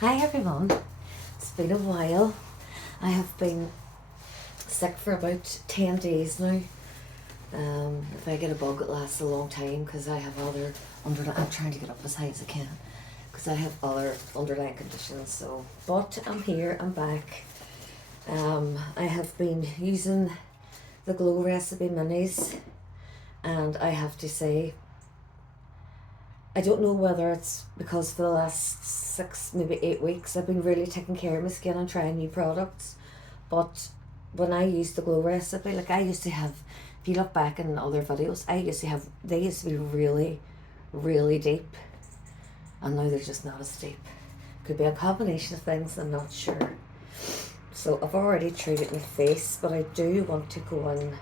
Hi everyone, it's been a while. I have been sick for about 10 days now. If I get a bug, it lasts a long time because I have other underlying. I'm trying to get up as high as I can because I have other underlying conditions. But I'm here, I'm back. I have been using the Glow Recipe Minis, and I have to say, I don't know whether it's because for the last 6, maybe 8 weeks, I've been really taking care of my skin and trying new products. But when I used the Glow Recipe, like I used to have, if you look back in other videos, they used to be really, really deep. And now they're just not as deep. Could be a combination of things, I'm not sure. So I've already treated my face, but I do want to go in.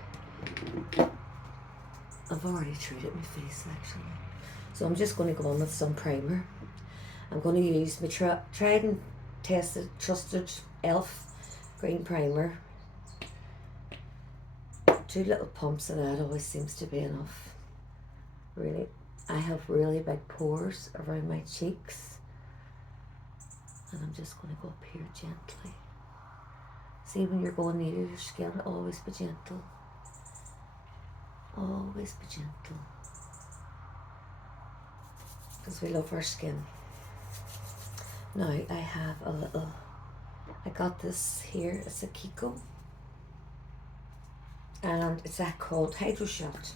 I've already treated my face actually. So I'm just going to go on with some primer. I'm going to use my tried and tested, trusted e.l.f. green primer. 2 little pumps of that always seems to be enough. Really, I have really big pores around my cheeks. And I'm just going to go up here gently. See, when you're going near your skin, always be gentle. Always be gentle. Because we love our skin. Now I have a little, I got this here, it's a Kiko. And it's called Hydro Shot.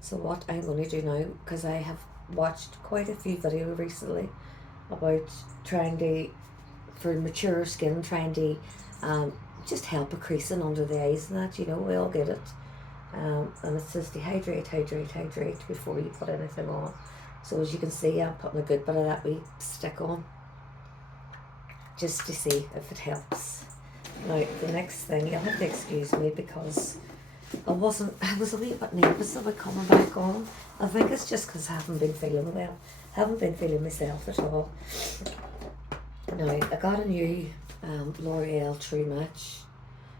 So what I'm going to do now, because I have watched quite a few videos recently about trying to, for mature skin, trying to just help a creasing under the eyes and that, we all get it. And it says to hydrate before you put anything on. So as you can see, I'm putting a good bit of that wee stick on, just to see if it helps. Now the next thing, you'll have to excuse me because I was a wee bit nervous about coming back on. I think it's just because I haven't been feeling well. Haven't been feeling myself at all. Now, I got a new L'Oreal True Match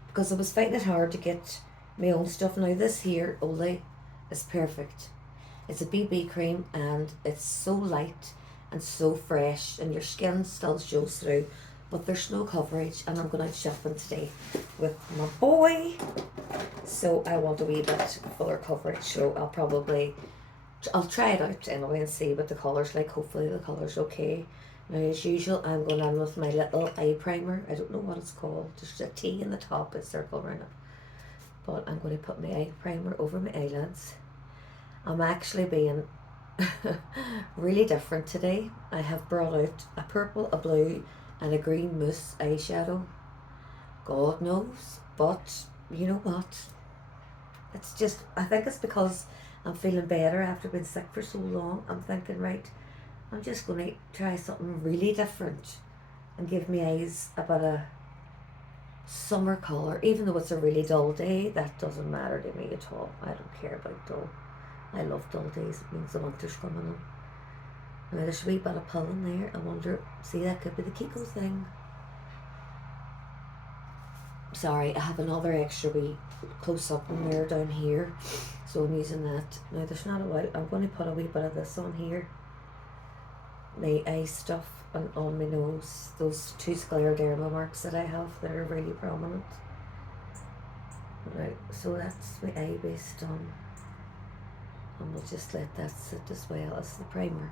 because I was finding it hard to get my own stuff. Now this here, Olay, is perfect. It's a BB cream and it's so light and so fresh and your skin still shows through, but there's no coverage, and I'm going out shopping today with my boy. So I want a wee bit fuller coverage, so I'll try it out anyway and see what the colour's like. Hopefully the colour's okay. Now as usual, I'm going on with my little eye primer. I don't know what it's called. There's a T in the top, a circle around it. But I'm going to put my eye primer over my eyelids. I'm actually being really different today. I have brought out a purple, a blue and a green mousse eyeshadow. God knows, but you know what? It's just, I think it's because I'm feeling better after being sick for so long. I'm thinking, right, I'm just going to try something really different and give my eyes a bit of summer colour. Even though it's a really dull day, that doesn't matter to me at all. I don't care about dull. I love dull days. It means the winter's coming on. Now there's a wee bit of pull in there. I wonder, see, that could be the Kiko thing. Sorry, I have another extra wee close-up mirror down here, so I'm using that. Now there's not a white, I'm going to put a wee bit of this on here, my eye stuff, and on my nose, those 2 scleroderma marks that I have that are really prominent. Right, so that's my eye base done, and we'll just let that sit as well as the primer.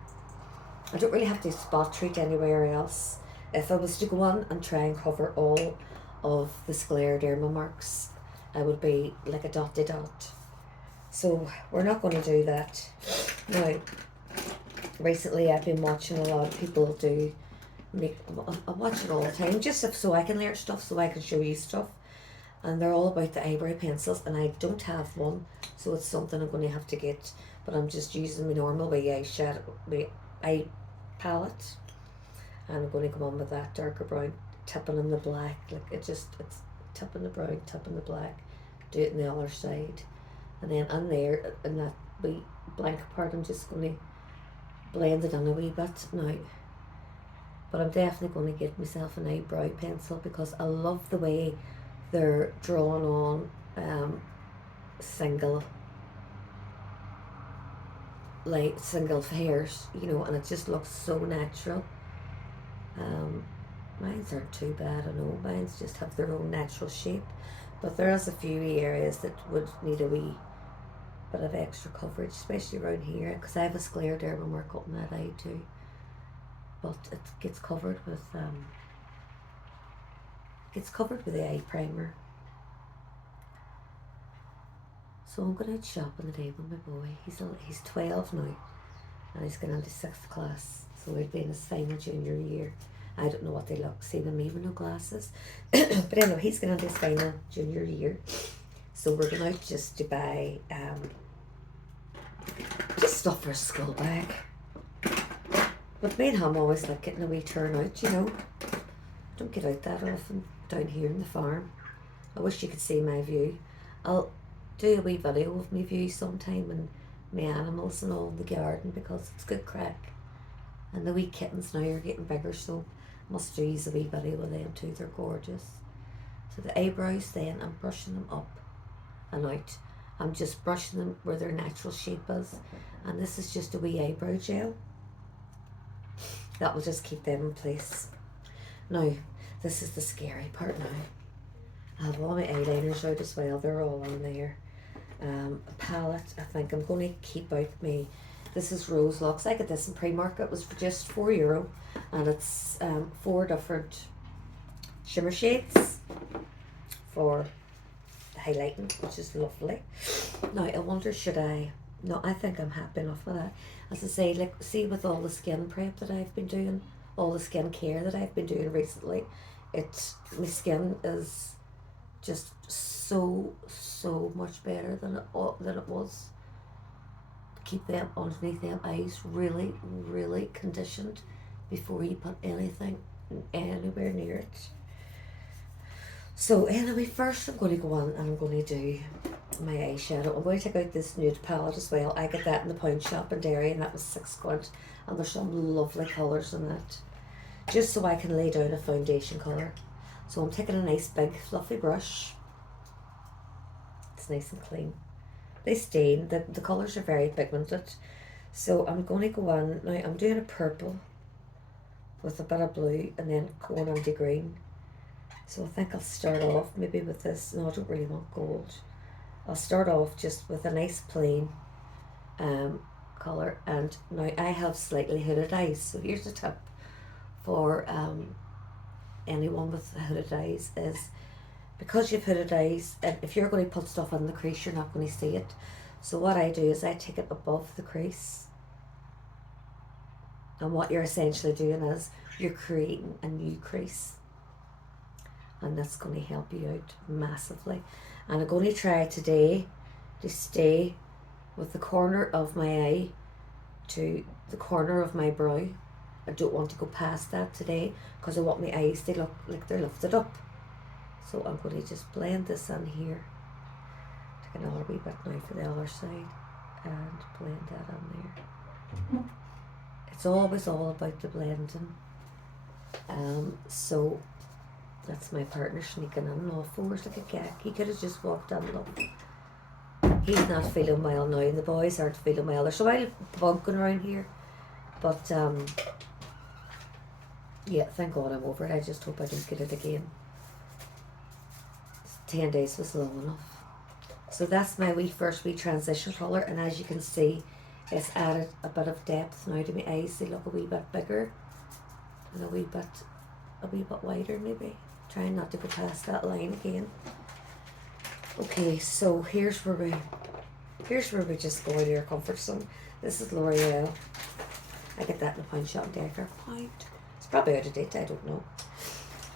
I don't really have to spot treat anywhere else. If I was to go on and try and cover all of the scleroderma marks, I would be like a dot to dot. So we're not going to do that. Now, recently I've been watching a lot of people do I watch it all the time, just so I can learn stuff, so I can show you stuff. And they're all about the eyebrow pencils, and I don't have one, so it's something I'm going to have to get. But I'm just using my normal wee eyeshadow, my eye palette, and I'm going to come on with that darker brown, tipping in the black. Like it's tipping the brown, tipping the black. Do it on the other side, and then in there in that wee blank part, I'm just going to blend it in a wee bit now. But I'm definitely going to get myself an eyebrow pencil because I love the way they're drawn on single hairs, and it just looks so natural. Mine's aren't too bad, I know. Mine's just have their own natural shape. But there is a few areas that would need a wee bit of extra coverage, especially around here, because I have a scleroderma mark up in that eye too. But it gets covered with the eye primer. So I'm going out shopping today with my boy. He's 12 now, and he's going into 6th class. So he'll be in his final junior year. I don't know what they look, see them even no glasses. But anyway, he's going into his final junior year. So we're going out just to buy just stuff for a school bag. But me and him always like getting a wee turn out, you know. Don't get out that often down here in the farm. I wish you could see my view. I'll do a wee video of my view sometime and my animals and all in the garden, because it's good crack. And the wee kittens now are getting bigger, so must do a wee video with them too. They're gorgeous. So the eyebrows then, I'm brushing them up and out. I'm just brushing them where their natural shape is. And this is just a wee eyebrow gel. That will just keep them in place. Now, this is the scary part now. I have all my eyeliners out as well. They're all on there. A palette, I think I'm going to keep out me. This is Rose Lux. I got this in Primark. It was for just €4. And it's 4 different shimmer shades for highlighting, which is lovely. Now, I wonder, should I... No, I think I'm happy enough with that. As I say, like, see, with all the skin prep that I've been doing, all the skin care that I've been doing recently, my skin is just so much better than it was. Keep them underneath them eyes really conditioned before you put anything anywhere near it. So anyway, first I'm going to go on and I'm going to do my eyeshadow. I'm going to take out this nude palette as well. I got that in the pound shop in Derry, and that was £6. And there's some lovely colours in it, just so I can lay down a foundation colour. So I'm taking a nice big fluffy brush. It's nice and clean. They stain. The colours are very pigmented. So I'm going to go on. Now I'm doing a purple with a bit of blue and then going on to green. So I think I'll start off maybe with this. No, I don't really want gold. I'll start off just with a nice plain colour. And now I have slightly hooded eyes. So here's a tip for anyone with hooded eyes is, because you've hooded eyes, and if you're going to put stuff on the crease, you're not going to see it. So what I do is I take it above the crease. And what you're essentially doing is you're creating a new crease. And that's going to help you out massively. And I'm going to try today to stay with the corner of my eye to the corner of my brow. I don't want to go past that today, because I want my eyes to look like they're lifted up. So I'm going to just blend this in here. Take another wee bit now for the other side and blend that in there. It's always all about the blending. So that's my partner sneaking in all fours like a gag. He could have just walked in, look. He's not feeling well now, and the boys aren't feeling well. There's a wild bug going around here. But yeah, thank God I'm over it. I just hope I don't get it again. 10 days was long enough. So that's my first transition colour, and as you can see, it's added a bit of depth now to my eyes. They look a wee bit bigger and a wee bit wider maybe. Trying not to go past that line again. Okay, so here's where we just go out of your comfort zone. This is L'Oreal. I get that in the pound shop there for a £1. It's probably out of date, I don't know.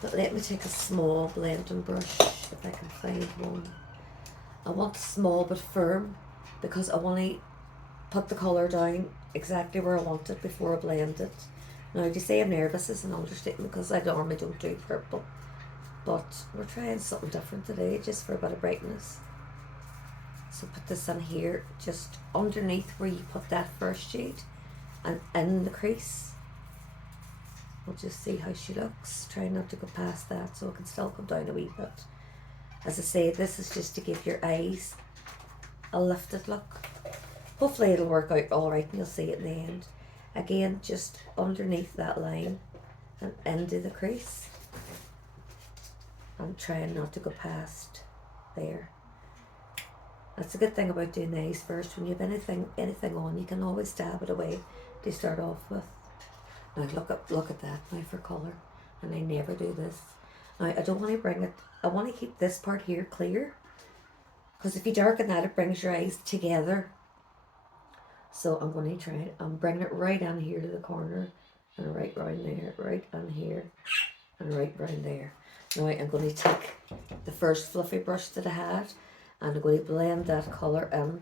But let me take a small blending brush, if I can find one. I want small but firm, because I want to put the colour down exactly where I want it before I blend it. Now, to say I'm nervous is an understatement, because I normally don't do purple. But we're trying something different today, just for a bit of brightness. So put this in here, just underneath where you put that first shade, and in the crease. We'll just see how she looks. Try not to go past that, so it can still come down a wee bit. As I say, this is just to give your eyes a lifted look. Hopefully it'll work out alright and you'll see it in the end. Again, just underneath that line and into the crease. I'm trying not to go past there. That's a good thing about doing the eyes first. When you have anything on, you can always dab it away to start off with. Now look at that now for colour. And I never do this. Now I don't want to bring it, I want to keep this part here clear. Because if you darken that, it brings your eyes together. So I'm going to try it. I'm bringing it right on here to the corner. And right round there, right on here. And right round there. Now I'm going to take the first fluffy brush that I had. And I'm going to blend that colour in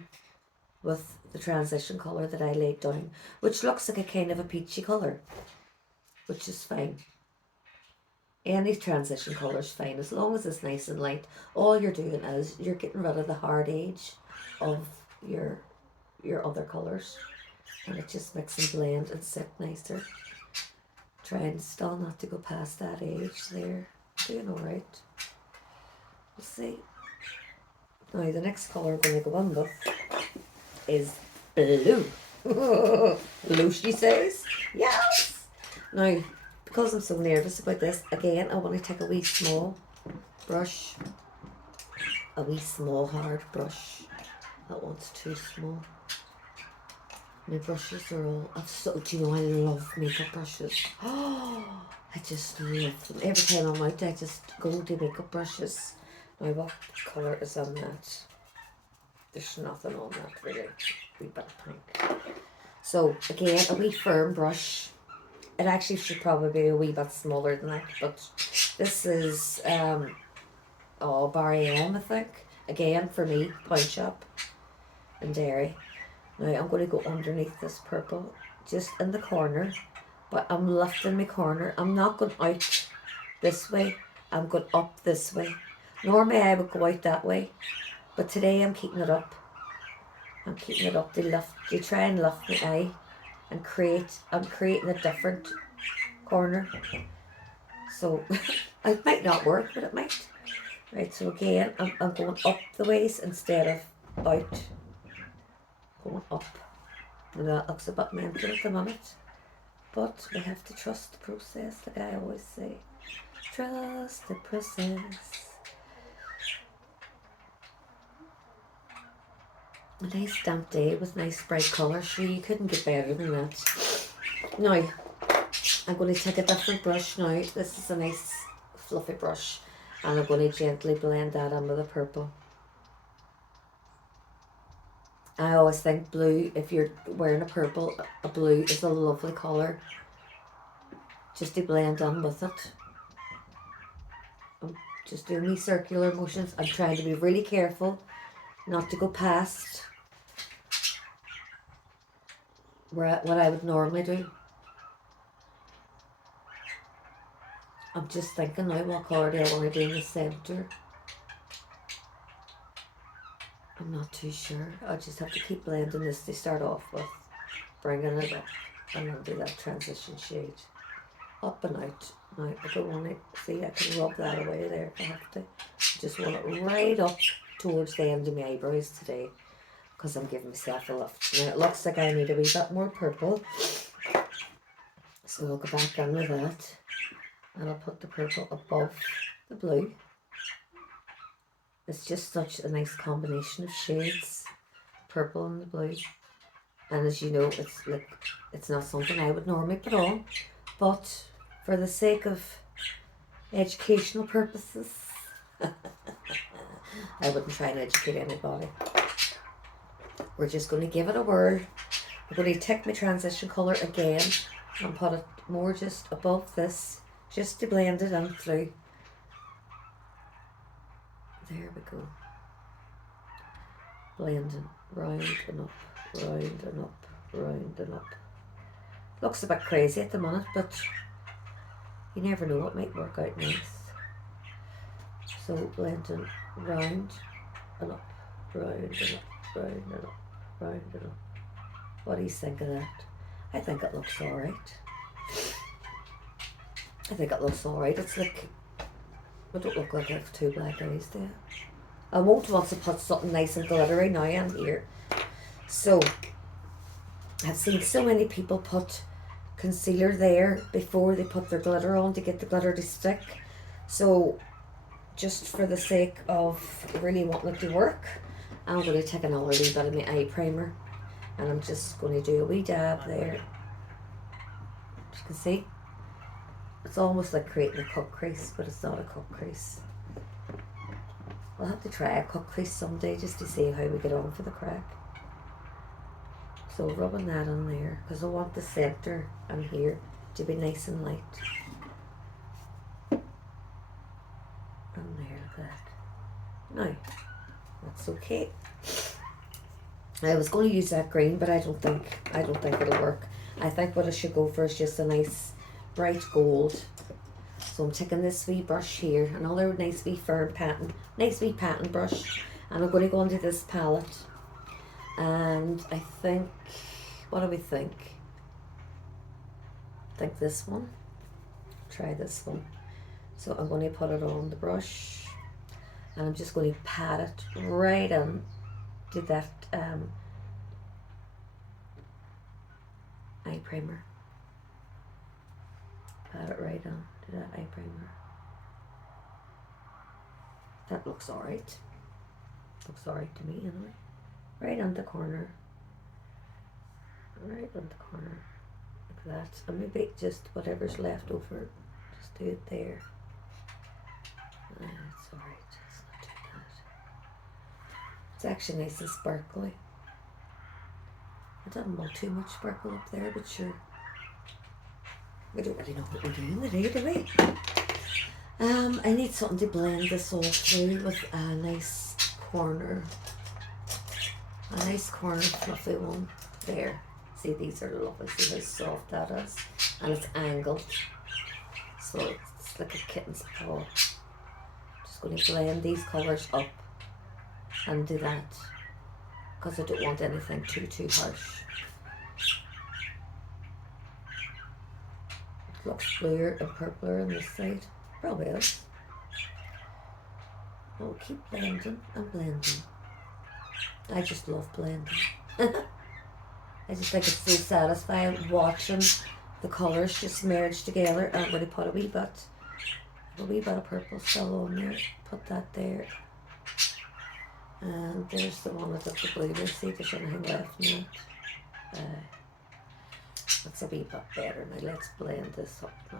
with the transition colour that I laid down, which looks like a kind of a peachy colour, which is fine. Any transition colour is fine as long as it's nice and light. All you're doing is you're getting rid of the hard edge of your other colours, and it just makes them blend and sit nicer. Trying still not to go past that edge there. Doing alright. We'll see. Now the next colour I'm going to go on with is blue. Blue, she says. Yes! Now, because I'm so nervous about this, again, I want to take a wee small brush. A wee small hard brush. That one's too small. My brushes are all, do you know, I love makeup brushes. Oh, I just love them. Every time I'm out, I just go to makeup brushes. Now, what colour is on that? There's nothing on that really. Wee bit of pink. So again, a wee firm brush. It actually should probably be a wee bit smaller than that, but this is Barry M, I think. Again, for me, Pawn Shop in Derry. Now I'm going to go underneath this purple, just in the corner, but I'm lifting my corner. I'm not going out this way. I'm going up this way. Normally I would go out that way, but today I'm keeping it up. I'm keeping it up to try and lift my eye and I'm creating a different corner. So it might not work, but it might. Right, so again, I'm going up the waist instead of out. Going up. And that looks a bit mental at the minute, but we have to trust the process, like I always say. Trust the process. A nice damp day with nice bright colour. Sure, you couldn't get better than that. Now, I'm going to take a different brush now. This is a nice fluffy brush. And I'm going to gently blend that in with the purple. I always think blue, if you're wearing a purple, a blue is a lovely colour. Just to blend in with it. I'm just doing these circular motions. I'm trying to be really careful not to go past what I would normally do. I'm just thinking now what colour do I want to do in the centre. I'm not too sure. I just have to keep blending this to start off with. Bringing it up and then do that transition shade. Up and out. Now I don't want to, see I can rub that away there if I have to. I just want it right up towards the end of my eyebrows today, because I'm giving myself a lift. Now it looks like I need a wee bit more purple. So I'll go back in with that. And I'll put the purple above the blue. It's just such a nice combination of shades, purple and the blue. And as you know, it's not something I would normally put on, but for the sake of educational purposes, I wouldn't try and educate anybody. We're just going to give it a whirl. I'm going to take my transition colour again and put it more just above this, just to blend it in through. There we go. Blending round and up, round and up, round and up. Looks a bit crazy at the minute, but you never know, it might work out nice. So blending round and up, round and up, round and up, round and up. What do you think of that? I think it looks alright. I think it looks alright. It's like, I don't look like I have two black eyes there. I won't want to put something nice and glittery now in here. So, I've seen so many people put concealer there before they put their glitter on to get the glitter to stick. So just for the sake of really wanting it to work, I'm going to take another wee bit of my eye primer, and I'm just going to do a wee dab there. As you can see, it's almost like creating a cut crease, but it's not a cut crease. We'll have to try a cut crease someday just to see how we get on for the crack. So rubbing that on there, because I want the centre and here to be nice and light. And there, like that. Now, that's okay. I was going to use that green, but I don't think it'll work. I think what I should go for is just a nice bright gold. So I'm taking this wee brush here, another nice wee firm pattern, nice wee pattern brush, and I'm going to go into this palette. And I think, what do we think? I think this one. Try this one. So I'm going to put it on the brush, and I'm just going to pat it right in to that eye primer. Pat it right on to that eye primer. That looks alright. Looks alright to me anyway. Right on the corner. Right on the corner. Like that. And maybe just whatever's left over, just do it there. It's alright. It's not too bad. It's actually nice and sparkly. I don't want too much sparkle up there, but sure. We don't really know what we're doing today, do we? I need something to blend this all through with a nice corner. A nice corner fluffy one. There. See, these are lovely. See how soft that is. And it's angled. So it's like a kitten's paw. Just going to blend these colours up and do that. Because I don't want anything too harsh. It looks bluer and purpler on this side. Probably is. I'll keep blending and blending. I just love blending. I just think it's so satisfying watching the colours just merge together. I'm going to put a wee bit of purple still on there. Put that there. And there's the one with the blue. Let's see if there's anything left in it. That's a wee bit better. Now let's blend this up now.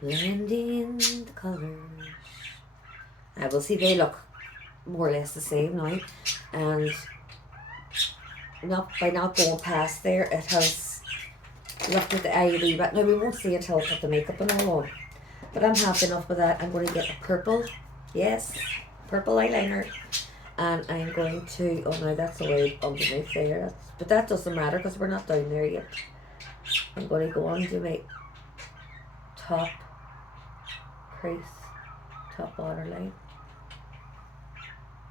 Blending the colours. I will see they look more or less the same now, and by not going past there, it has lifted the eye a wee bit. Now we won't see until I put the makeup and all on, but I'm happy enough with that. I'm going to get a purple, yes, purple eyeliner, and I'm going to, oh no, that's away underneath there, but that doesn't matter because we're not down there yet. I'm going to go on to my top crease, top waterline.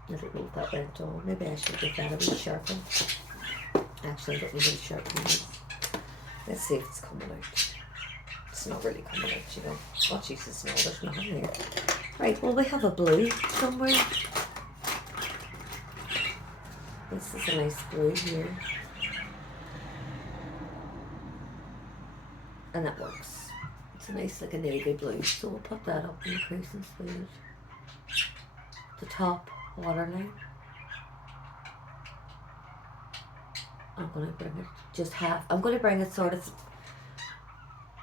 I don't know if that went on. Maybe I should get that a wee sharpen. Actually, I don't need a sharpen this. Let's see if it's coming out. It's not really coming out, you know. Oh, Jesus, no, there's nothing there. Right, well, we have a blue somewhere. This is a nice blue here. And that works. It's a nice, like a navy blue. So we'll put that up in the crease and smooth. The top waterline. I'm going to bring it just half. I'm going to bring it sort of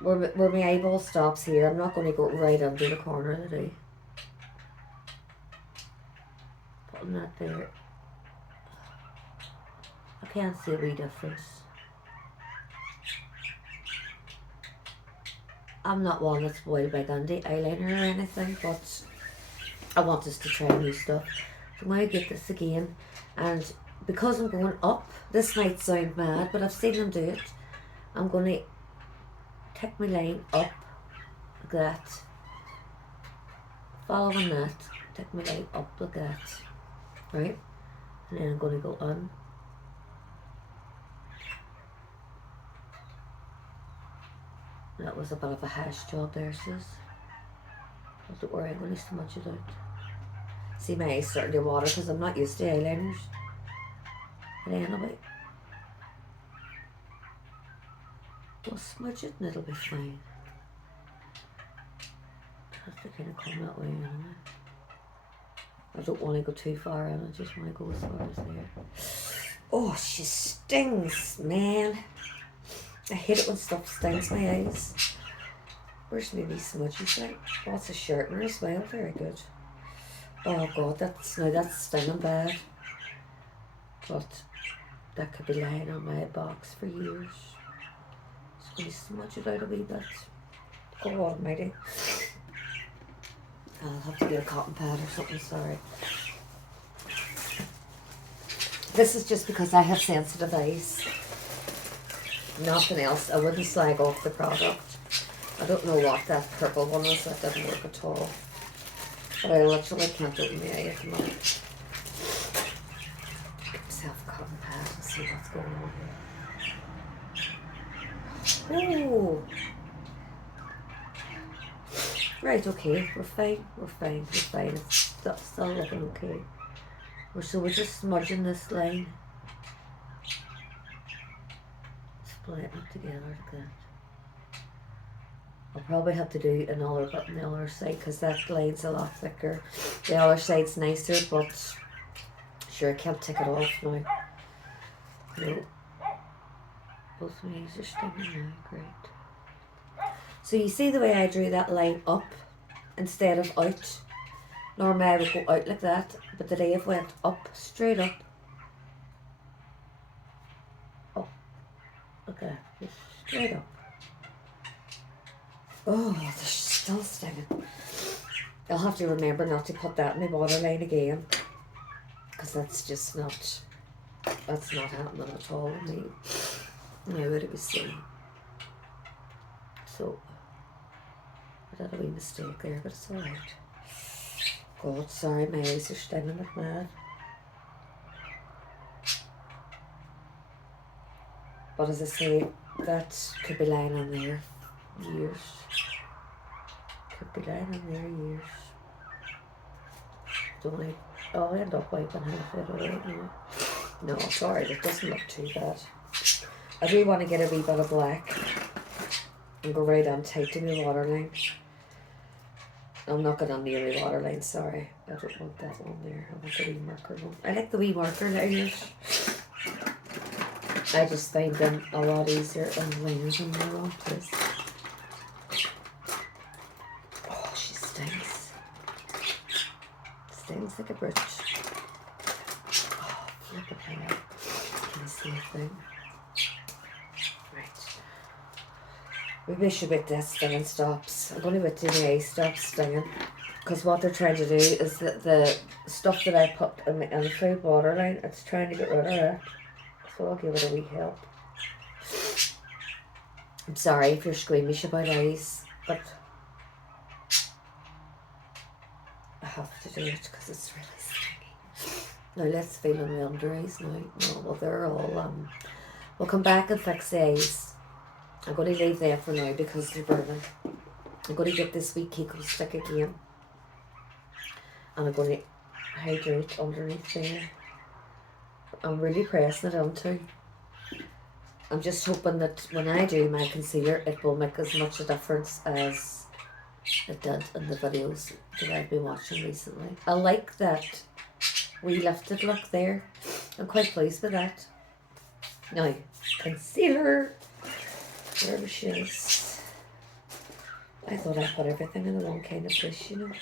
where my eyeball stops here. I'm not going to go right under the corner of the eye. Putting that there. I can't see a wee difference. I'm not one that's spoiled by Gandhi eyeliner or anything, but I want us to try new stuff. So I'm going to get this again, and because I'm going up, this might sound mad, but I've seen them do it. I'm going to take my line up like that, following that, take my line up like that, right? And then I'm going to go on. That was a bit of a hash job there, sis. But don't worry, I'm going to smudge it out. See, my eyes starting to water because I'm not used to eyeliners. But anyway. We'll smudge it and it'll be fine. Have to kind of come that way anyway. I don't want to go too far in, I just want to go as far as there. Oh, she stings, man. I hate it when stuff stings my eyes. Where's maybe smudgy thing? Oh, it's a shortener as well, very good. Oh god, that's stinging bad. But that could be lying on my box for years. Just going to smudge it out a wee bit. God almighty. I'll have to get a cotton pad or something, sorry. This is just because I have sensitive eyes. Nothing else. I wouldn't slag off the product. I don't know what that purple one was, that didn't work at all. But I literally can't open the eye at the moment. Get myself a cotton pad and see what's going on here. Ooh. Right, okay, we're fine. It's still looking okay. So we're just smudging this line. Splitting it together like that. I'll probably have to do another bit on the other side because that line's a lot thicker. The other side's nicer, but sure, I can't take it off now. No. Both my eyes are stinging now, great. So you see the way I drew that line up instead of out? Normally I would go out like that, but today I've went up, straight up. Up. Okay, just straight up. Oh, they're still stinging. I'll have to remember not to put that in my waterline again, because that's not happening at all with me. Now would it be seen? So, I did a wee mistake there, but it's alright. God, sorry, my eyes are stinging like mad. But as I say, that could be lying on there years. Could be lying on there years. I'll end up wiping half it away now. No, it's alright, it doesn't look too bad. I do want to get a wee bit of black and go right on tight to my waterline. I'm not going on near my waterline, sorry. I don't want that one there. I want the wee marker one. I like the wee marker liners. I just find them a lot easier on liners than I want this. Oh, she stings. Stings like a bitch. Oh, flip it hair. Can you see a thing? Maybe I should wait till that stinging stops. I'm going to wait till my eye stops stinging. Because what they're trying to do is that the stuff that I put in the food waterline, it's trying to get rid of it. So I'll give it a wee help. I'm sorry if you're squeamish about eyes, but I have to do it because it's really stingy. Now let's feel on the under eyes now. No, well they're all, we'll come back and fix the eyes. I'm going to leave there for now because they're burning. I'm going to get this wee Kiko stick again. And I'm going to hydrate underneath there. I'm really pressing it onto. I'm just hoping that when I do my concealer, it will make as much a difference as it did in the videos that I've been watching recently. I like that wee lifted look there. I'm quite pleased with that. Now, concealer. Wherever she is. I thought I put everything in the one kind of place, you know.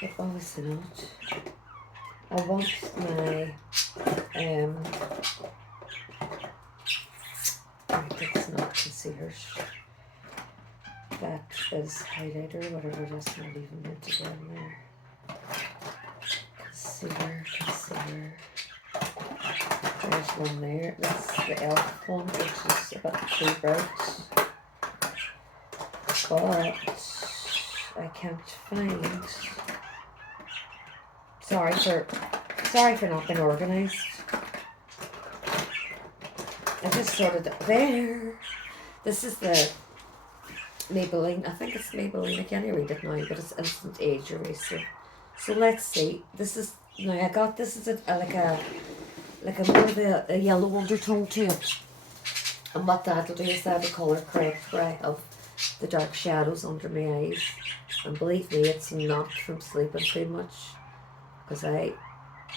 But obviously not. I want my it's not concealers. That is highlighter, whatever, that's not even meant to go in there. Concealer. There's one there. That's the e.l.f. one, which is about too bright. But I can't find. Sorry for not being organised. I just sorted it there. This is the Maybelline. I think it's Maybelline. I can't read it now, but it's Instant Age Eraser. So let's see. This is now I got this is like a more of a yellow undertone to it. And what that'll do is that'll colour correct where I have the dark shadows under my eyes. And believe me, it's not from sleeping too much.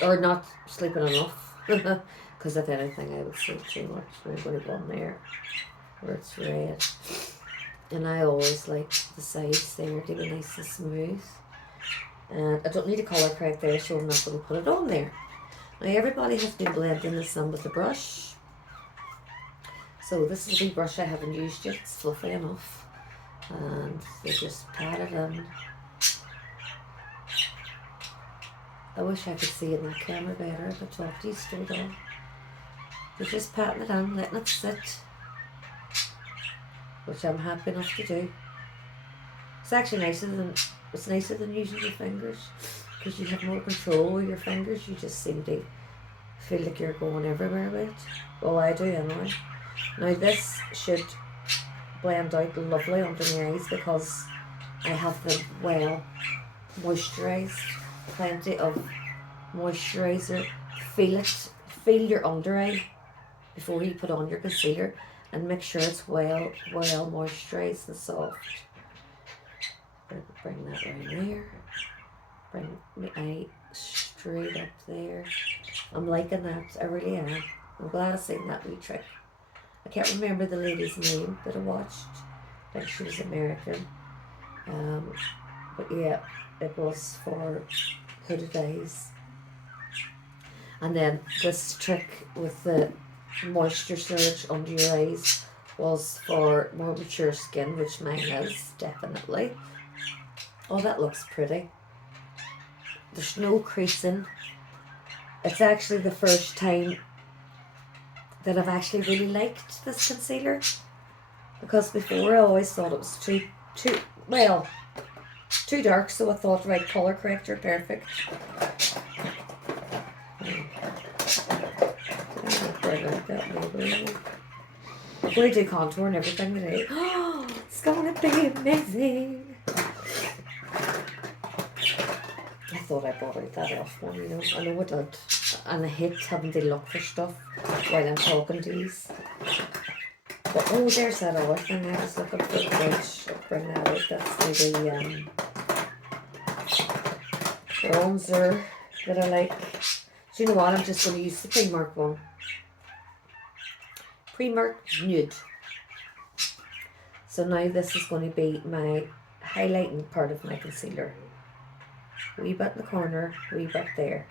Or not sleeping enough. Because if anything, I would sleep too much. I'm going to go on there where it's red. And I always like the sides there to be nice and smooth. And I don't need a colour correct there, so I'm not going to put it on there. Now everybody has been blending this in with a brush. So this is a wee brush I haven't used yet. It's fluffy enough. And they just pat it in. I wish I could see in that camera better if I talked to you straight on. They're just patting it in, letting it sit. Which I'm happy enough to do. It's actually nicer than using your fingers, because you have more control with your fingers. You just seem to feel like you're going everywhere with it. Well, I do anyway. Now this should blend out lovely under my eyes because I have them well moisturised. Plenty of moisturiser. Feel your under eye before you put on your concealer, and make sure it's well moisturised and soft. Bring that right there. Bring my eye straight up there. I'm liking that. I really am. I'm glad I seen that wee trick. I can't remember the lady's name that I watched. I think she was American. But yeah, it was for hooded eyes. And then this trick with the moisture surge under your eyes was for more mature skin, which mine is, definitely. Oh, that looks pretty. There's no creasing. It's actually the first time that I've actually really liked this concealer, because before I always thought it was too dark, so I thought, right, colour corrector, perfect. I'm going to do contour and everything today. Oh, it's going to be amazing. I thought I brought out that off one, you know. I know I did. And I hate having to look for stuff while I'm talking to these. But oh, there's that other thing I was looking for, which I'll bring that out. That's the bronzer that I like. So you know what, I'm just going to use the Primark one. Primark Nude. So now this is going to be my highlighting part of my concealer. Wee bit in the corner, wee bit there.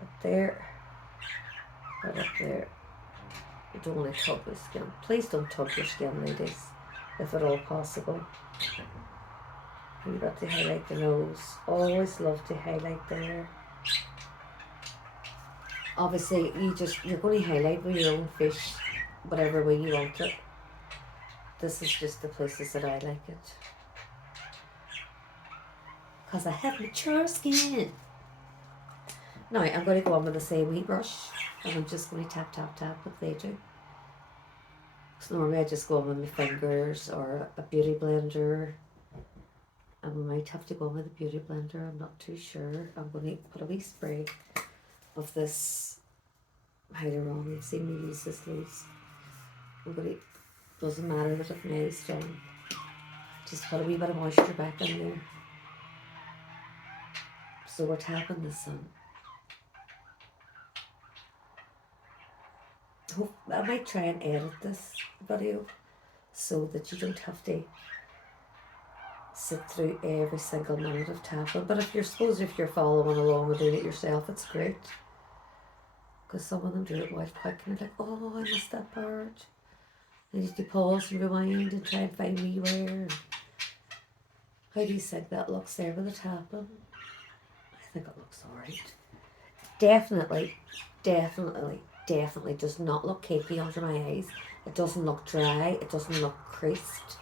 Up there. Right up there. You don't want to tug your skin. Please don't tug your skin, ladies, if at all possible. Wee bit to highlight the nose. Always love to highlight there. Obviously, you're going to highlight with your own face, whatever way you want it. This is just the places that I like it. Because I have mature skin. Now, I'm going to go on with the same wee brush. And I'm just going to tap, tap, tap like they do. So normally I just go on with my fingers or a beauty blender. And we might have to go on with a beauty blender. I'm not too sure. I'm going to put a wee spray of this hyaluronic. You've seen me use this loads. Doesn't matter that if my eyes done. Just put a wee bit of moisture back in there. So we're tapping this on. I might try and edit this video so that you don't have to sit through every single minute of tapping. But if you're following along and doing it yourself, it's great. Because some of them do it quite quick and you're like, oh, I missed that part. You need to pause and rewind and try and find me where. How do you think that looks there with the tapping? I think it looks alright. Definitely does not look cakey under my eyes. It doesn't look dry. It doesn't look creased.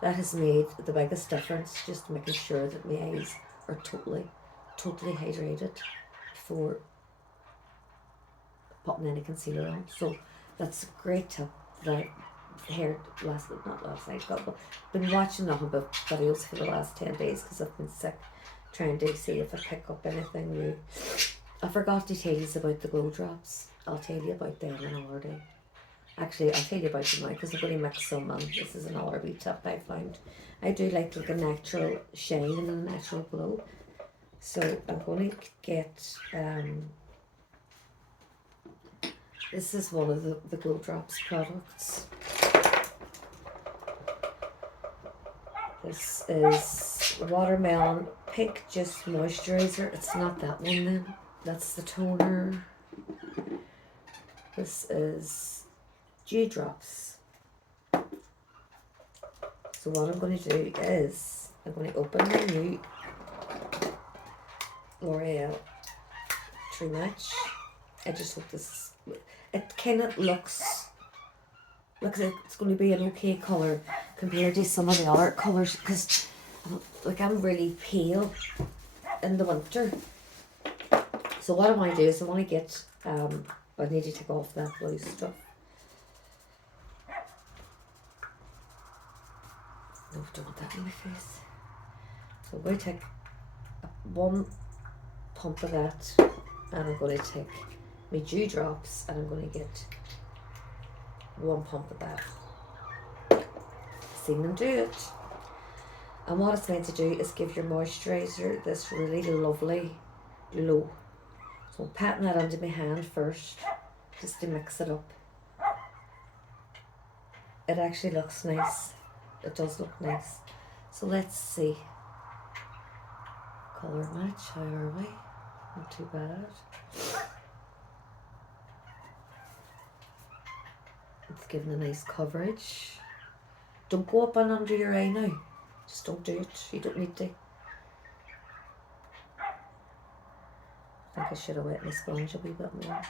That has made the biggest difference, just making sure that my eyes are totally hydrated before putting any concealer on. So that's a great tip that I heard not last night, but been watching nothing but videos for the last 10 days because I've been sick, trying to see if I pick up anything new. I forgot to tell you about the glow drops. I'll tell you about them another day. Actually, I'll tell you about them now because I'm going to mix some, and this is another wee tip I found. I do like a natural shine and a natural glow. So I'm going to get, this is one of the Glow Drops products. This is Watermelon Pink Juice Moisturizer. It's not that one then. That's the toner. This is Dew Drops. So what I'm going to do is I'm going to open my new L'Oreal True Match. I just hope this, it kind of looks like it's going to be an okay colour compared to some of the other colours, because like I'm really pale in the winter. So what I want to do is I want to get, I need to take off that blue stuff. No, I don't want that in my face. So I'm going to take one pump of that, and I'm going to take my Dew Drops, and I'm going to get one pump of that. Seen them do it. And what it's meant to do is give your moisturiser this really lovely glow. So I'm patting that onto my hand first, just to mix it up. It actually looks nice. It does look nice. So let's see. Colour match, how are we? Not too bad. It's giving a nice coverage. Don't go up and under your eye now. Just don't do it. You don't need to. I think I should have wet my sponge a wee bit more.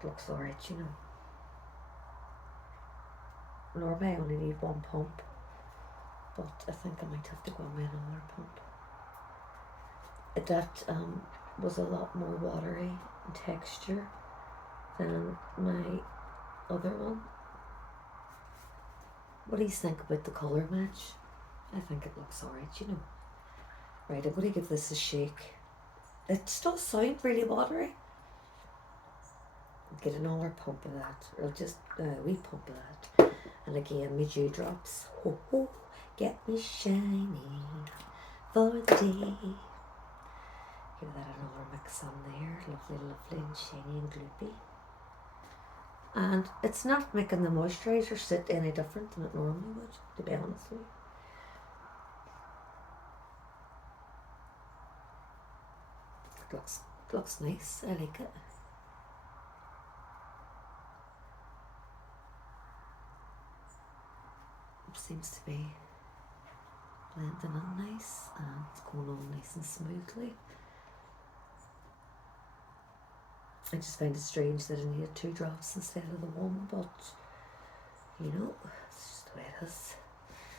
It looks alright, you know. Normally I only need one pump, but I think I might have to go on with another pump. That was a lot more watery in texture than my other one. What do you think about the colour match? I think it looks alright, you know. Right, I'm going to give this a shake. It does sound really watery. Get another pump of that, or just a wee pump of that. And again, my Dew Drops. Ho ho, get me shining for the day. Give that another mix on there. Lovely, lovely and shiny and gloopy. And it's not making the moisturiser sit any different than it normally would, to be honest with you. It looks nice. I like it. It seems to be blending in nice, and it's going on nice and smoothly. I just find it strange that I needed 2 drops instead of the one, but you know, it's just the way it is.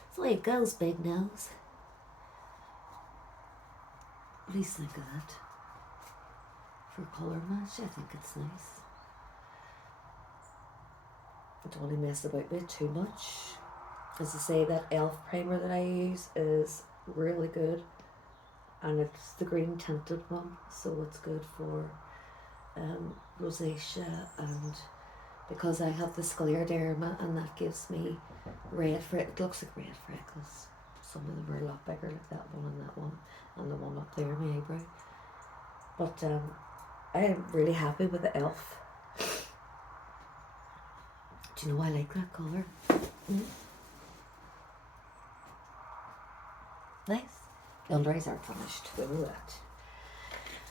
It's the way it goes, big nose. What do you think of that? For colour match, I think it's nice. I don't want to mess about with it too much. As I say, that e.l.f. primer that I use is really good, and it's the green tinted one, so it's good for rosacea, and because I have the scleroderma, and that gives me red freckles. It looks like red freckles. Some of them are a lot bigger, like that one and the one up there, my eyebrow. But I'm really happy with the e.l.f. Do you know I like that colour? Nice. The under eyes aren't finished, we know that.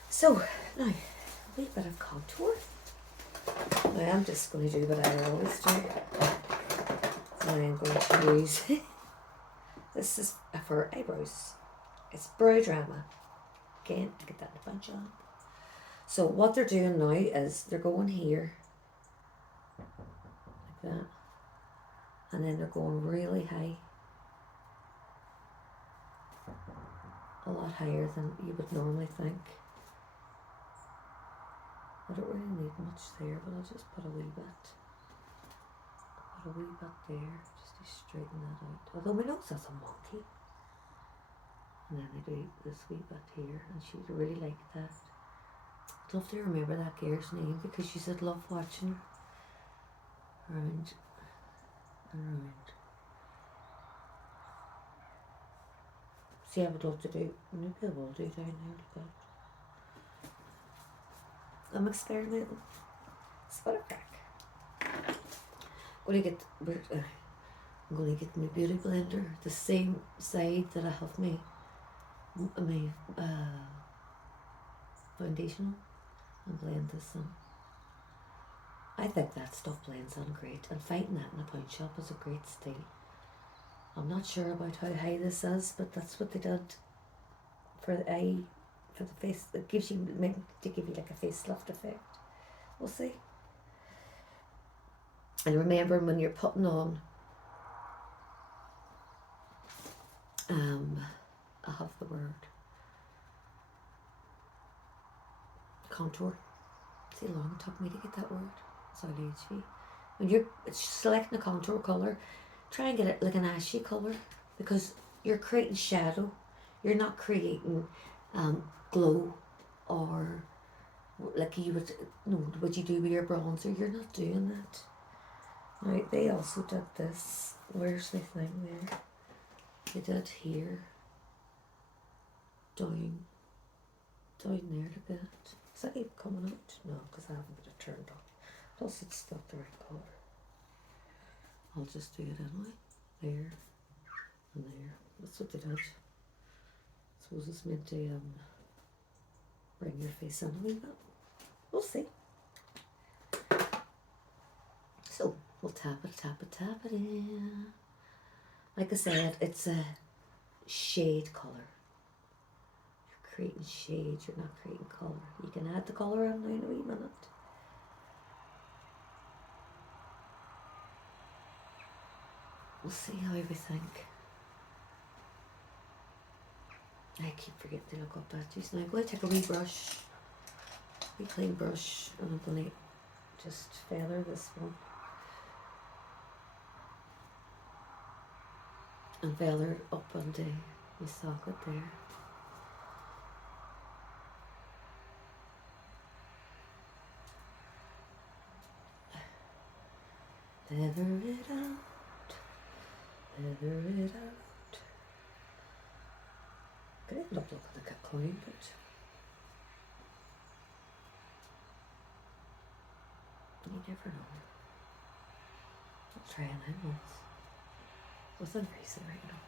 So now, a wee bit of contour. Now I'm just going to do what I always do. Now I'm going to use, this is for eyebrows. It's Brow Drama. Again, to get that in a bunch on. So what they're doing now is they're going here, like that, and then they're going really high. A lot higher than you would normally think. I don't really need much there, but I'll just put a wee bit. Put a wee bit there, just to straighten that out. Although my nose has a monkey. And then I do this wee bit here, and she'd really like that. I'd love to remember that girl's name because she said love watching her around and around. See, I would love to do, maybe I will do down there like that. I'm experimenting. It's what a crack. I'm gonna get my beauty blender the same side that I have my foundation on, and blend this on. I think that stuff blends on great, and finding that in a pawn shop is a great steal. I'm not sure about how high this is, but that's what they did for the eye, for the face. It gives you, meant to give you like a facelift effect. We'll see. And remember, when you're putting on, I have the word contour. See how long it took me to get that word? Sorry, HV. When you're selecting a contour colour, try and get it like an ashy colour, because you're creating shadow. You're not creating glow, or like you would, no, what you do with your bronzer. You're not doing that. Right, they also did this. Where's the thing there? They did here. Down there a bit. Is that even coming out? No, because I haven't got it turned on. Plus it's not the right colour. I'll just do it anyway. There and there. That's what they did. I suppose it's meant to bring your face in a wee bit. We'll see. So we'll tap it in. Like I said, it's a shade colour. You're creating shade, you're not creating colour. You can add the colour in now in a wee minute. We'll see how we think. I keep forgetting to look up that. Now I'm going to take a wee brush, wee clean brush, and I'm going to just feather this one. And feather up onto the socket there. Feather it out, feather it out. Could end up looking like a coin, but you never know. I'll try and I once. Within reason right now.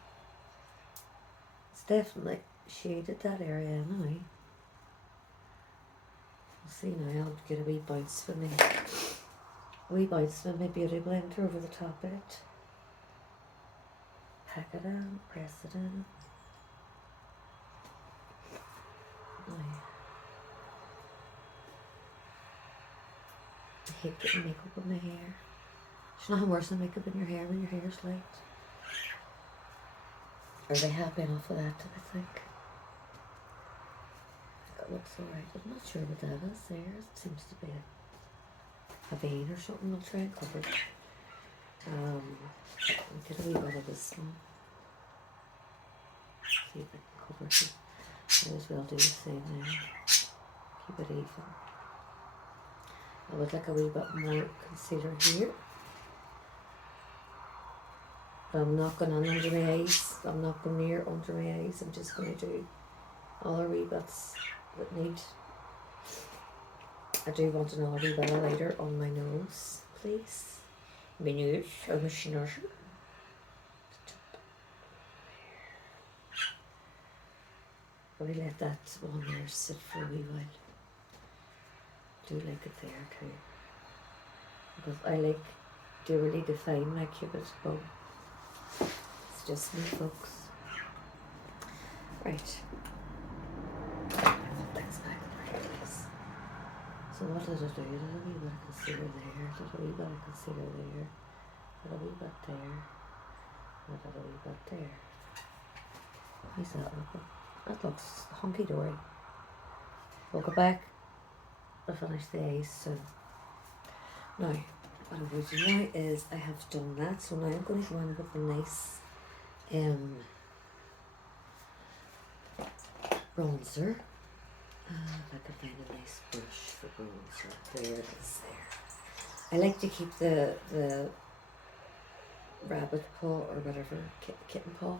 It's definitely shaded that area anyway. We'll see now. I'll get a wee bounce for me. Wee bounce with my beauty blender over the top of it. Pack it in, press it in. Now, I hate getting makeup on my hair. There's nothing worse than makeup in your hair when your hair's light. Are they happy enough with that, I think? It looks alright. I'm not sure what that is there. It seems to be a vein or something. I'll try and cover it. I'll get a wee bit of this one. See if I can cover it. Might as well do the same there. Keep it even. I would like a wee bit more concealer here. But I'm not going on under my eyes. I'm not going near under my eyes. I'm just going to do all the wee bits that need. I do want another wee bit of lighter on my nose, please. My nose, or my schnoz. I'll let that one there sit for a wee while. Do like it there too. Because I like to really define my cupid bow. It's just me, folks. Right. That's back in the right place. So what did I do? Did a wee bit of concealer there, did a wee bit of concealer there, did a wee bit there, and did a wee bit there. How's that looking? That looks hunky-dory. We'll go back and finish the eyes soon. Now, what I'm going to do now is I have done that, so now I'm going to go in with a nice bronzer. If I can find a nice brush for bronzer. There it is there. I like to keep the rabbit paw or whatever, kitten paw.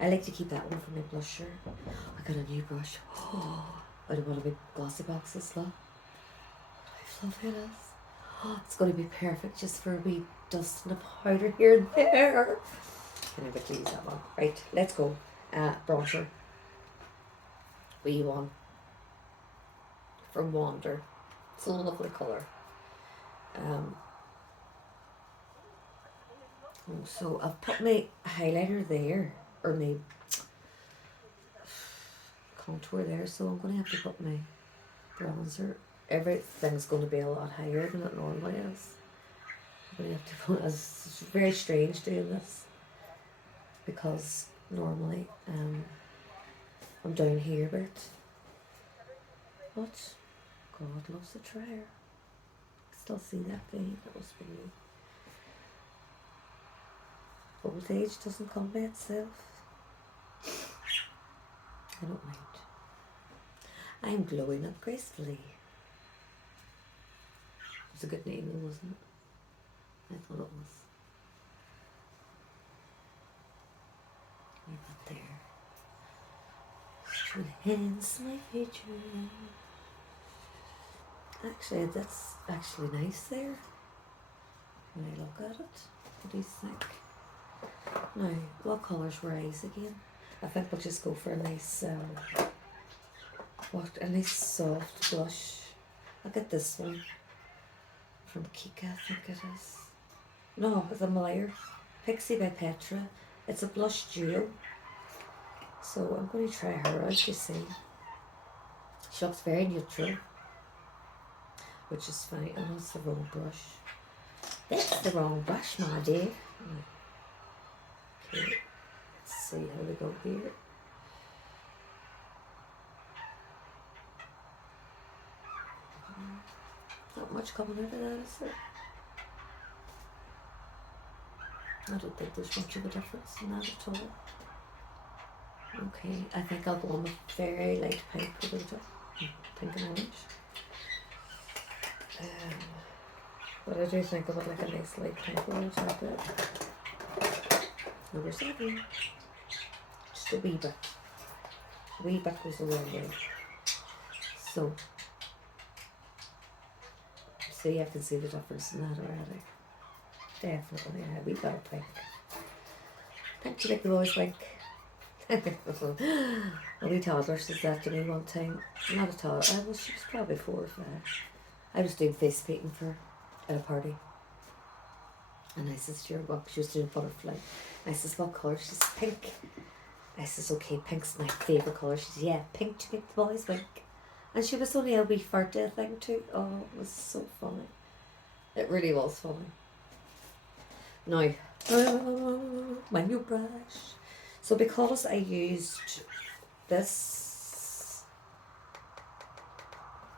I like to keep that one for my blusher. I got a new brush. I don't want to be glossy boxes, look. How fluffy it is. It's going to be perfect just for a wee dust and a powder here and there. Can I get to use that one? Right, let's go. Bronzer. Wee one. From Wander. It's a lovely colour. So I've put my highlighter there, or my contour there, so I'm going to have to put my bronzer. Everything's going to be a lot higher than it normally is. I'm going to have to put, it's very strange doing this, because normally I'm down here a bit. But God loves a trier. Still see that thing, that must be me. Old age doesn't come by itself. I don't mind. I'm glowing up gracefully. It was a good name, wasn't it? I thought it was. Leave that there. To enhance my future. Actually, that's actually nice there. When I look at it, what do you think? Now, what colour's your eyes again? I think we'll just go for a nice, a nice soft blush. I'll get this one from Kika, I think it is. No, it's a Meyer. Pixie by Petra. It's a blush duo. So I'm going to try her out, you see. She looks very neutral, which is fine. I know it's the wrong brush. That's the wrong brush, my dear. Okay, let's see how we go here. Not much coming out of that, is there? I don't think there's much of a difference in that at all. Okay, I think I'll go on with very light pink over the top. Pink and orange. But I do think I would like a nice light pink over the top of it. Number 7. Just a wee bit. A wee bit goes a long way. So, see, I can see the difference in that already. Definitely a wee bit of pink. Don't you like the boys pink? A wee toddler says that to me one time. Not a toddler, she was probably 4 or 5. I was doing face painting for her at a party. And I says to her, well, she was doing butterfly. I says, what colour? She says, pink. I says, okay, pink's my favourite colour. She says, yeah, pink to make the boys pink. And she was only a wee 30, I think, too. Oh, it was so funny. It really was funny. Now, my new brush. So because I used this,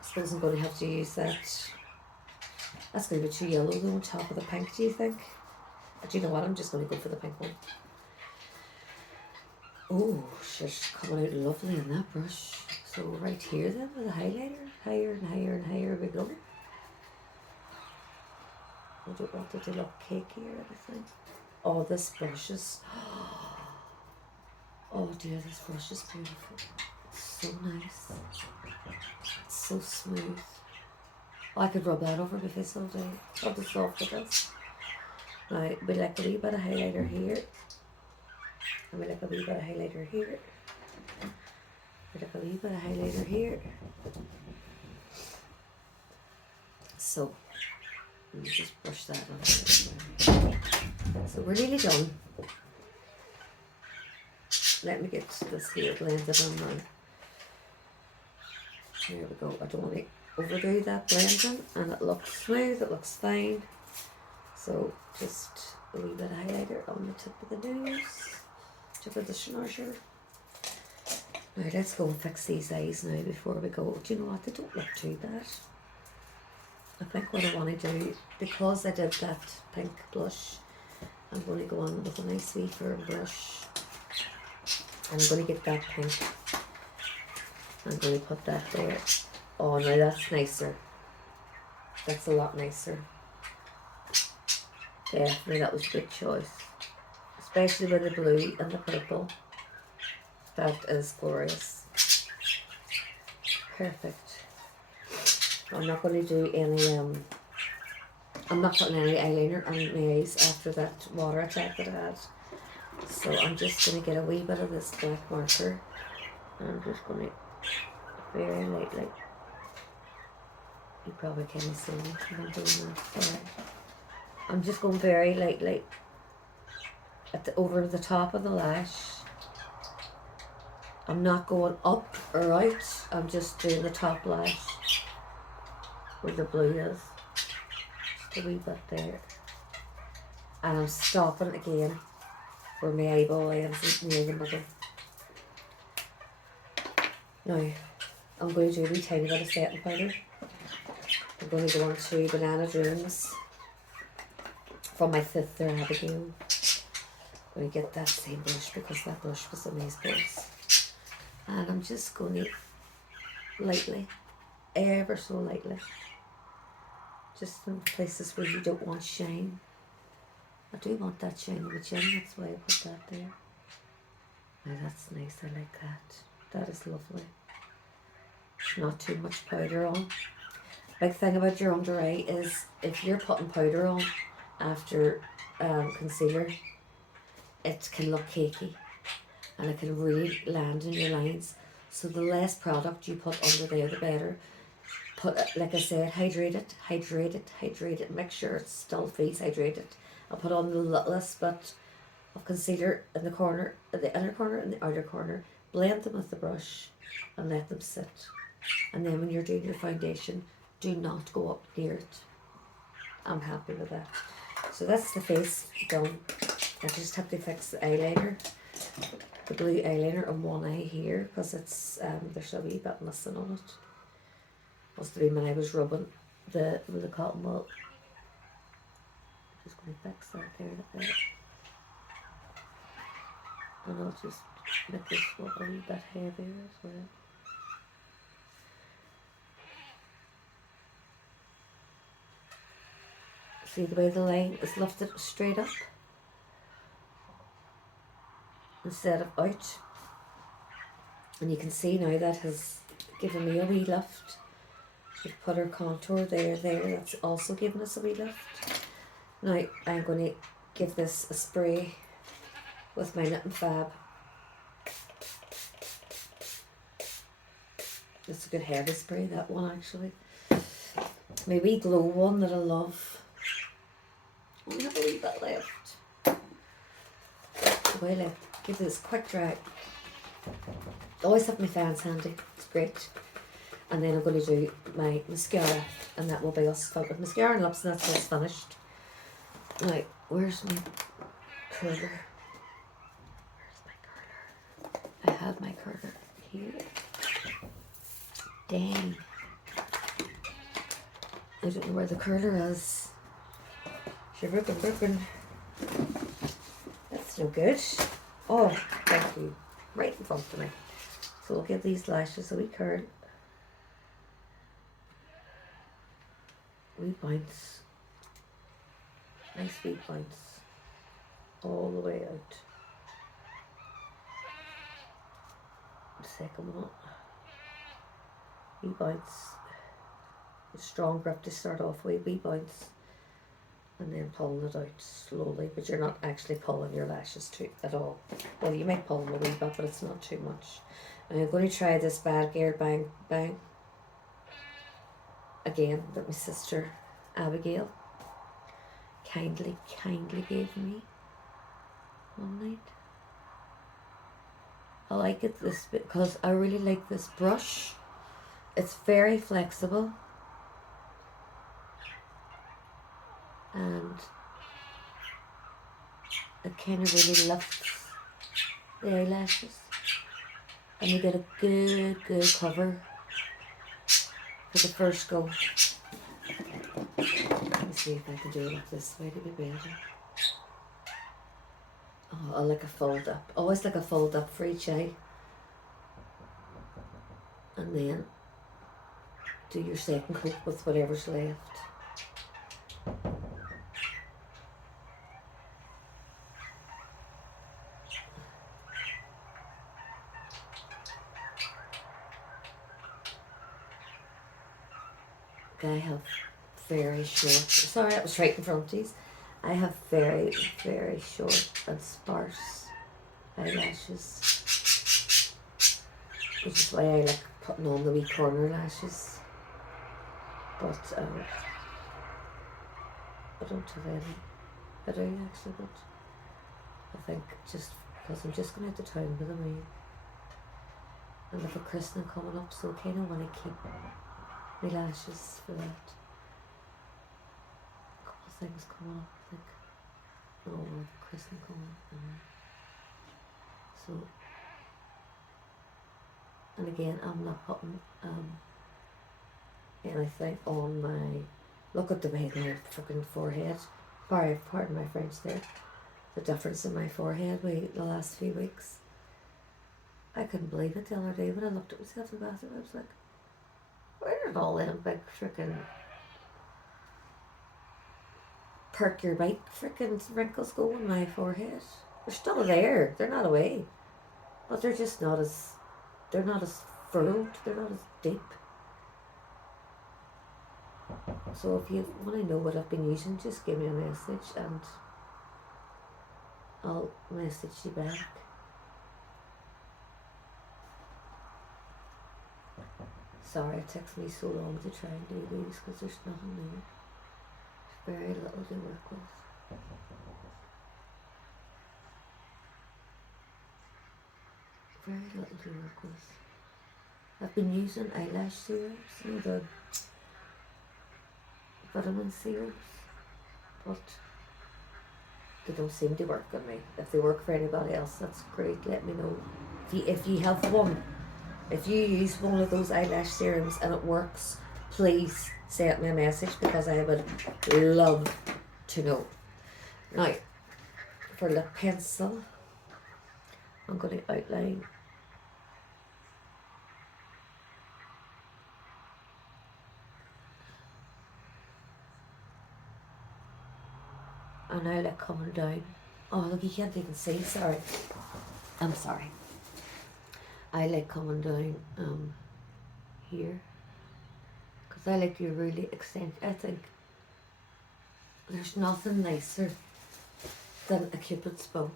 I suppose I'm going to have to use that. That's going to be too yellow though on top of the pink, do you think? Do you know what? I'm just going to go for the pink one. Oh, she's coming out lovely in that brush. So right here then with a highlighter, higher and higher and higher we go. I don't want it to look cakey or anything. Oh, this brush is... Oh dear, this brush is beautiful. It's so nice. It's so smooth. Oh, I could rub that over my face all day. How soft it is. Now, we like a wee bit of highlighter here. And we like a wee bit of highlighter here. We like a wee bit of highlighter here. So, let me just brush that on. So we're nearly done. Let me get this here blended on now. There we go. I don't want to overdo that blending, and it looks smooth, it looks fine. So just a wee bit of highlighter on the tip of the nose, tip of the schnorzer. Now let's go and fix these eyes now before we go. Do you know what? They don't look too bad. I think what I want to do, because I did that pink blush, I'm going to go on with a nice wee firm brush. And I'm going to get that pink. I'm going to put that there. Oh, now that's nicer. That's a lot nicer. Definitely, that was a good choice. Especially with the blue and the purple. That is glorious. Perfect. I'm not going to do any, I'm not putting any eyeliner on my eyes after that water attack that I had. So I'm just going to get a wee bit of this black marker. And I'm just going to very lightly. You probably can't see me if I'm doing that. Sorry. I'm just going very lightly at over the top of the lash. I'm not going up or out. I'm just doing the top lash where the blue is. Just a wee bit there. And I'm stopping again where my eyeball ends near the middle. Now, I'm going to do a wee tiny bit of setting powder. I'm going to go on to Banana Dreams from my Fifth there, Abigail. I'm going to get that same blush because that blush was amazing. And I'm just going to lightly, ever so lightly, just in places where you don't want shine. I do want that shine in the chin, that's why I put that there. Now that's nice, I like that. That is lovely. Not too much powder on. Big thing about your under eye is if you're putting powder on after concealer, it can look cakey and it can really land in your lines. So the less product you put under there, the better. Put, like I said, hydrate it, hydrate it, hydrate it. Make sure it still feels hydrated. I'll put on the littlest bit of concealer in the corner, in the inner corner and the outer corner. Blend them with the brush and let them sit. And then when you're doing your foundation, do not go up near it. I'm happy with that. So that's the face done. I just have to fix the eyeliner, the blue eyeliner on one eye here, because it's there's a wee bit missing on it. Must have been when I was rubbing with the cotton wool. Just going to fix that there a bit. And I'll just make this one a wee bit heavier as well. See the way the line is lifted straight up instead of out. And you can see now that has given me a wee lift. We've put our contour there, that's also given us a wee lift. Now I'm going to give this a spray with my Knit and Fab. It's a good heavy spray, that one actually. My wee glow one that I love. We have a wee bit left. Well, I'll give this a quick dry. Always have my fans handy, it's great. And then I'm going to do my mascara, and that will be us with mascara and lips, and that's what's finished. Now, where's my curler? Where's my curler? I have my curler here. Dang. I don't know where the curler is. Ripping. That's no good. Oh, thank you. Right in front of me. So we'll give these lashes a wee curl. Wee bounce. Nice wee bounce. All the way out. Second one. Wee bounce. A strong grip to start off with. Wee bounce. And then pulling it out slowly, but you're not actually pulling your lashes at all. Well, you might pull them a wee bit, but it's not too much. And I'm going to try this Bad Girl Bang Bang again that my sister Abigail kindly gave me one night. I like it this because I really like this brush. It's very flexible. And it kind of really lifts the eyelashes. And you get a good cover for the first go. see if I can do it like this way to be better. Oh, I like a fold up. Always like a fold up for each eye. And then do your second coat with whatever's left. I have very short, sorry I was right in front of these. I have very, very short and sparse eyelashes, which is why I like putting on the wee corner lashes. But I don't have any. I do actually, but I think just because I'm just going out to town with them, and I've a christening coming up, so I kind of want to keep my lashes for that. A couple of things coming up, I think. Oh, I've a christening coming up. So, and again, I'm not putting anything on my, look at the way my freaking forehead, pardon my French there, the difference in my forehead the last few weeks. I couldn't believe it the other day when I looked at myself in the bathroom. I was like, where did all them big freaking perk your bite freaking wrinkles go in my forehead? They're still there. They're not away. But they're just not as, they're not as furrowed. They're not as deep. So if you want to know what I've been using, just give me a message and I'll message you back. Sorry it takes me so long to try and do these because there's nothing there. There's very little to work with. Very little to work with. I've been using eyelash serums, you know, the vitamin serums, but they don't seem to work on me. If they work for anybody else, that's great. Let me know. If you have one, if you use one of those eyelash serums and it works, please send me a message because I would love to know. Now, for the pencil, I'm going to outline and I like coming down. Oh, look, you can't even see, sorry. I'm sorry. I like coming down here because I like to really extend. I think there's nothing nicer than a cupid's bow.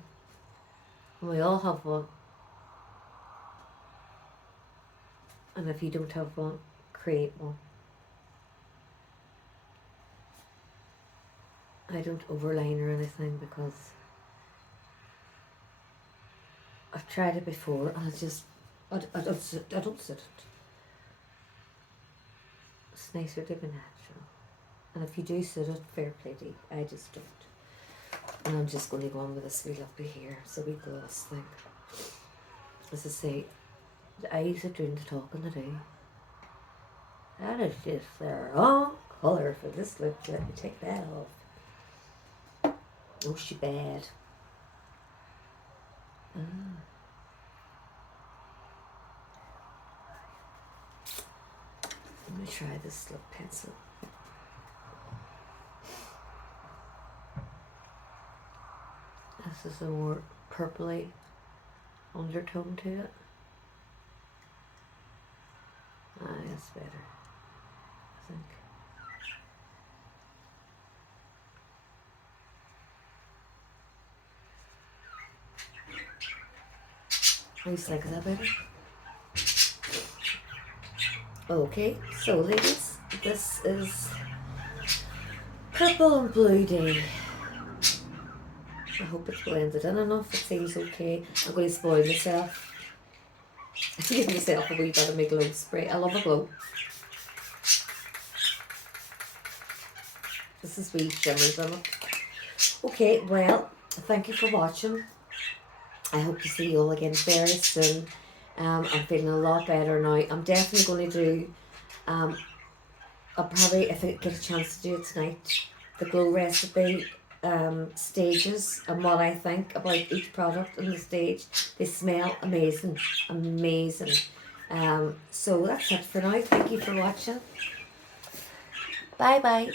We all have one, and if you don't have one, create one. I don't overline or anything because I've tried it before and I don't sit it. It's nicer to be natural. And if you do sit it, fair play to you. I just don't. And I'm just going to go on with this wee lovely here. It's a wee gloss thing. As I say, the eyes are doing the talking today. That is just the wrong colour for this lip. Let me take that off. Oh, she bad. Let me try this little pencil. This is a more purpley undertone to it. That's better, I think. What do you think? Is that better? Okay, so ladies, this is Purple and Blue Day. I hope it's blended in enough. It seems okay. I'm going to spoil myself. Give myself a wee bit of my glow spray. I love a glow. This is wee shimmers in it. Okay, well, thank you for watching. I hope to see you all again very soon. I'm feeling a lot better now. I'm definitely going to do, I'll probably, if I get a chance to do it tonight, the Glow Recipe stages and what I think about each product in the stage. They smell amazing, amazing. So that's it for now. Thank you for watching. Bye bye.